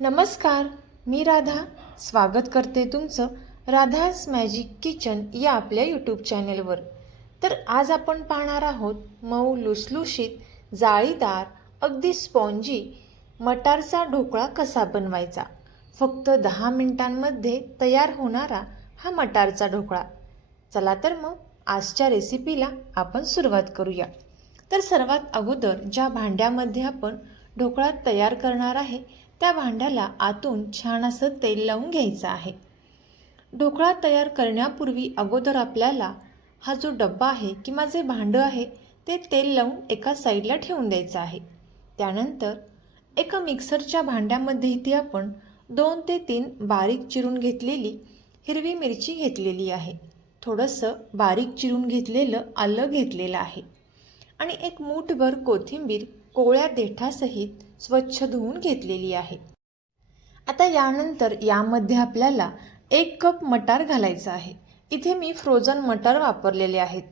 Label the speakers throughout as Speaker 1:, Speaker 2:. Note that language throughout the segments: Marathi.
Speaker 1: नमस्कार मी राधा. स्वागत करते तुमचं राधाज मॅजिक किचन या आपल्या यूट्यूब चॅनेलवर तर आज आपण पाहणार आहोत मऊ लुसलुशीत जाळीदार अगदी स्पॉन्जी मटारचा ढोकळा कसा बनवायचा? फक्त दहा मिनिटांमध्ये तयार होणारा हा मटारचा ढोकळा. चला तर मग आजच्या रेसिपीला आपण सुरुवात करूया. तर सर्वात अगोदर ज्या भांड्यामध्ये आपण ढोकळा तयार करणार आहे त्या भांड्याला आतून छान असं तेल लावून घ्यायचं आहे. ढोकळा तयार करण्यापूर्वी अगोदर आपल्याला हा जो डब्बा आहे किंवा जे भांडं आहे ते तेल लावून एका साईडला ठेवून द्यायचं आहे. त्यानंतर एका मिक्सरच्या भांड्यामध्ये इथे आपण दोन ते तीन बारीक चिरून घेतलेली हिरवी मिरची घेतलेली आहे. थोडंसं बारीक चिरून घेतलेलं आलं घेतलेलं आहे. आणि एक मूठभर कोथिंबीर कोवळ्या देठासहित स्वच्छ धुवून घेतलेली आहे. आता यानंतर यामध्ये आपल्याला एक कप मटार घालायचा आहे. इथे मी फ्रोझन मटार वापरलेले आहेत.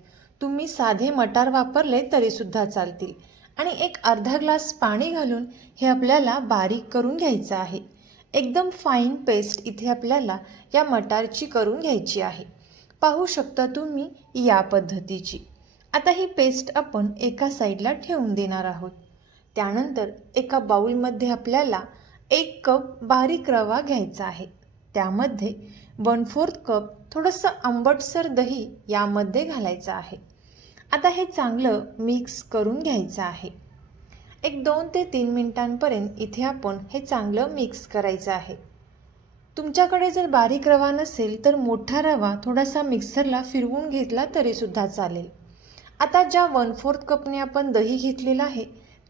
Speaker 1: तुम्ही साधे मटार वापरले तरीसुद्धा चालतील. आणि एक अर्धा ग्लास पाणी घालून हे आपल्याला बारीक करून घ्यायचं आहे. एकदम फाईन पेस्ट इथे आपल्याला या मटारची करून घ्यायची आहे. पाहू शकता तुम्ही या पद्धतीची. आता ही पेस्ट आपण एका साईडला ठेवून देणार आहोत. त्यानंतर एका बाऊलमध्ये आपल्याला एक कप बारीक रवा घ्यायचा आहे. त्यामध्ये वन फोर्थ कप थोडंसं आंबटसर दही यामध्ये घालायचं आहे. आता हे चांगलं मिक्स करून घ्यायचं आहे. एक दोन ते तीन मिनिटांपर्यंत इथे आपण हे चांगलं मिक्स करायचं आहे. तुमच्याकडे जर बारीक रवा नसेल तर मोठा रवा थोडासा मिक्सरला फिरवून घेतला तरीसुद्धा चालेल. आता ज्या वन फोर्थ कपने आपण दही घेतलेलं आहे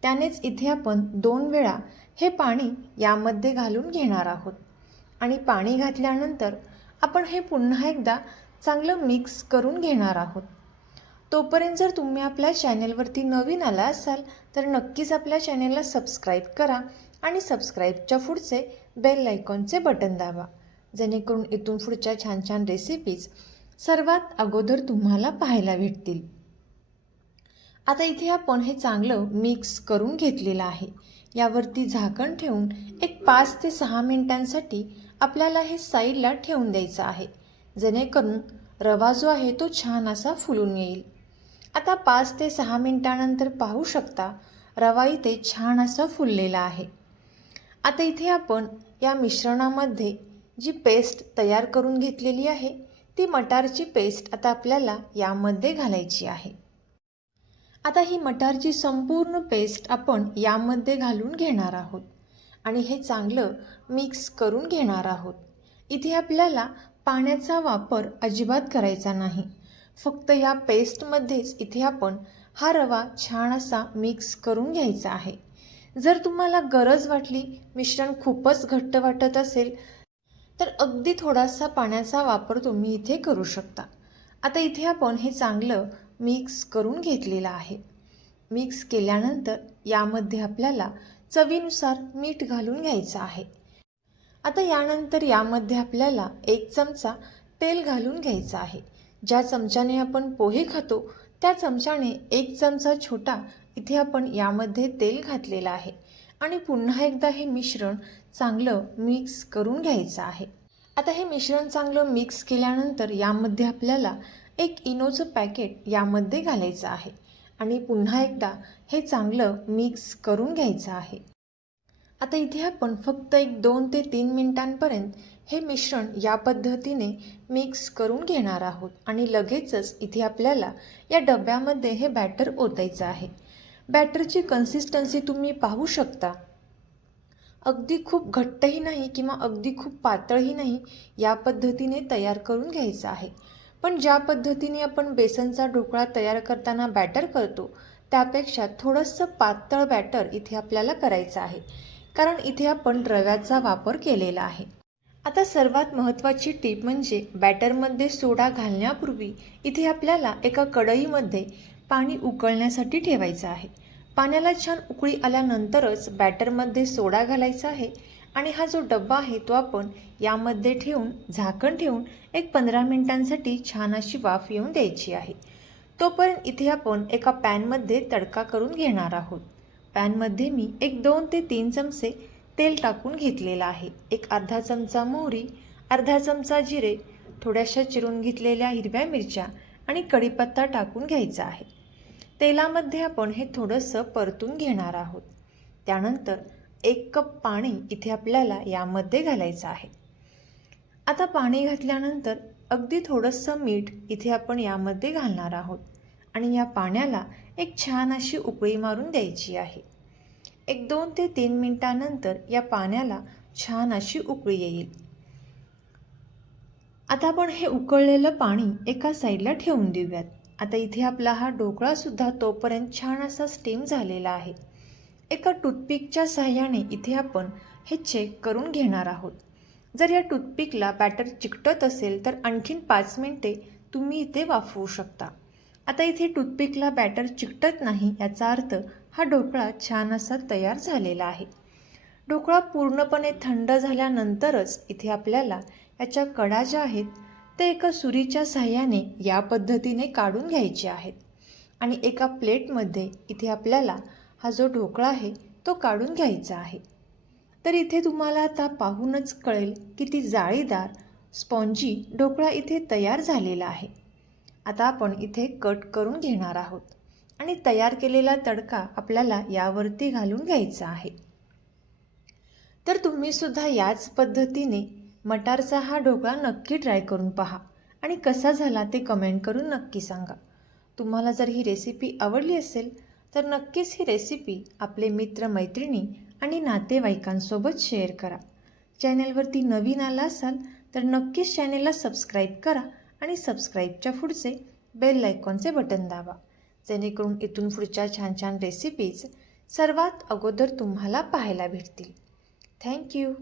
Speaker 1: त्यानेच इथे आपण दोन वेळा हे पाणी यामध्ये घालून घेणार आहोत. आणि पाणी घातल्यानंतर आपण हे पुन्हा एकदा चांगलं मिक्स करून घेणार आहोत. तोपर्यंत जर तुम्ही आपल्या चॅनेलवरती नवीन आला असाल तर नक्कीच आपल्या चॅनेलला सबस्क्राईब करा आणि सबस्क्राईबच्या पुढचे बेल आयकॉनचे बटन दाबा. जेणेकरून इथून पुढच्या छान छान रेसिपीज सर्वात अगोदर तुम्हाला पाहायला भेटतील. आता इथे आपण हे चांगलं मिक्स करून घेतलेलं आहे. यावरती झाकण ठेवून एक पाच ते सहा मिनिटांसाठी आपल्याला हे साईडला ठेवून द्यायचं आहे. जेणेकरून रवा जो आहे तो छान असा फुलून येईल. आता पाच ते सहा मिनिटानंतर पाहू शकता रवा इथे छान असा फुललेला आहे. आता इथे आपण या मिश्रणामध्ये जी पेस्ट तयार करून घेतलेली आहे ती मटारची पेस्ट आता आपल्याला यामध्ये घालायची आहे. आता ही मटारची संपूर्ण पेस्ट आपण यामध्ये घालून घेणार आहोत. आणि हे चांगलं मिक्स करून घेणार आहोत. इथे आपल्याला पाण्याचा वापर अजिबात करायचा नाही. फक्त या पेस्टमध्येच इथे आपण हा रवा छान असा मिक्स करून घ्यायचा आहे. जर तुम्हाला गरज वाटली मिश्रण खूपच घट्ट वाटत असेल तर अगदी थोडासा पाण्याचा वापर तुम्ही इथे करू शकता. आता इथे आपण हे चांगलं मिक्स करून घेतलेला आहे. मिक्स केल्यानंतर यामध्ये आपल्याला चवीनुसार मीठ घालून घ्यायचं आहे. आता यानंतर यामध्ये आपल्याला एक चमचा तेल घालून घ्यायचं आहे. ज्या चमच्याने आपण पोहे खातो त्या चमच्याने एक चमचा छोटा इथे आपण यामध्ये तेल घातलेलं आहे. आणि पुन्हा एकदा हे मिश्रण चांगलं मिक्स करून घ्यायचं आहे. आता हे मिश्रण चांगलं मिक्स केल्यानंतर यामध्ये आपल्याला एक इनोचं पॅकेट यामध्ये घालायचं आहे आणि पुन्हा एकदा हे चांगलं मिक्स करून घ्यायचं आहे. आता इथे आपण फक्त एक दोन ते तीन मिनिटांपर्यंत हे मिश्रण या पद्धतीने मिक्स करून घेणार आहोत आणि लगेचच इथे आपल्याला या डब्यामध्ये हे बॅटर ओतायचं आहे. बॅटरची कन्सिस्टन्सी तुम्ही पाहू शकता. अगदी खूप घट्टही नाही किंवा अगदी खूप पातळही नाही या पद्धतीने तयार करून घ्यायचं आहे. पण ज्या पद्धतीने आपण बेसनचा ढोकळा तयार करताना बॅटर करतो त्यापेक्षा थोडंसं पातळ बॅटर इथे आपल्याला करायचं आहे. कारण इथे आपण रव्याचा वापर केलेला आहे. आता सर्वात महत्त्वाची टीप म्हणजे बॅटरमध्ये सोडा घालण्यापूर्वी इथे आपल्याला एका कढईमध्ये पाणी उकळण्यासाठी ठेवायचं आहे. पाण्याला छान उकळी आल्यानंतरच बॅटरमध्ये सोडा घालायचा आहे. आणि हा जो डब्बा आहे तो आपण यामध्ये ठेवून झाकण ठेवून एक पंधरा मिनिटांसाठी छान अशी वाफ येऊन द्यायची आहे. तोपर्यंत इथे आपण एका पॅनमध्ये तडका करून घेणार आहोत. पॅनमध्ये मी एक दोन ते तीन चमचे तेल टाकून घेतलेलं आहे. एक अर्धा चमचा मोहरी अर्धा चमचा जिरे थोड्याशा चिरून घेतलेल्या हिरव्या मिरच्या आणि कढीपत्ता टाकून घ्यायचा आहे. तेलामध्ये आपण हे थोडंसं परतून घेणार आहोत. त्यानंतर एक कप पाणी इथे आपल्याला यामध्ये घालायचं आहे. आता पाणी घातल्यानंतर अगदी थोडंसं मीठ इथे आपण यामध्ये घालणार आहोत आणि या पाण्याला एक छान अशी उकळी मारून द्यायची आहे. एक दोन ते तीन मिनटानंतर या पाण्याला छान अशी उकळी येईल. आता आपण हे उकळलेलं पाणी एका साईडला ठेवून देऊयात. आता इथे आपला हा ढोकळासुद्धा तोपर्यंत छान असा स्टीम झालेला आहे. एका टूथपिकच्या साह्याने इथे आपण हे चेक करून घेणार आहोत. जर या टूथपिकला बॅटर चिकटत असेल तर आणखीन पाच मिनटे तुम्ही इथे वाफवू शकता. आता इथे टूथपिकला बॅटर चिकटत नाही याचा अर्थ हा ढोकळा छान असा तयार झालेला आहे. ढोकळा पूर्णपणे थंड झाल्यानंतरच इथे आपल्याला याच्या कडा ज्या आहेत त्या एका सुरीच्या साह्याने या पद्धतीने काढून घ्यायचे आहेत. आणि एका प्लेटमध्ये इथे आपल्याला हा जो ढोकळा आहे तो काढून घ्यायचा आहे. तर इथे तुम्हाला आता पाहूनच कळेल की ती जाळीदार स्पॉन्जी ढोकळा इथे तयार झालेला आहे. आता आपण इथे कट करून घेणार आहोत आणि तयार केलेला तडका आपल्याला यावरती घालून घ्यायचा आहे. तर तुम्हीसुद्धा याच पद्धतीने मटारचा हा ढोकळा नक्की ट्राय करून पहा आणि कसा झाला ते कमेंट करून नक्की सांगा. तुम्हाला जर ही रेसिपी आवडली असेल तर नक्कीच ही रेसिपी आपले मित्र मैत्रिणी आणि नातेवाईकांसोबत शेअर करा. चॅनेलवरती नवीन आला असाल तर नक्कीच चॅनेलला सबस्क्राईब करा आणि सबस्क्राईबच्या पुढचे बेल आयकॉनचे बटन दाबा. जेणेकरून इथून पुढच्या छान छान रेसिपीज सर्वात अगोदर तुम्हाला पाहायला भेटतील. थँक्यू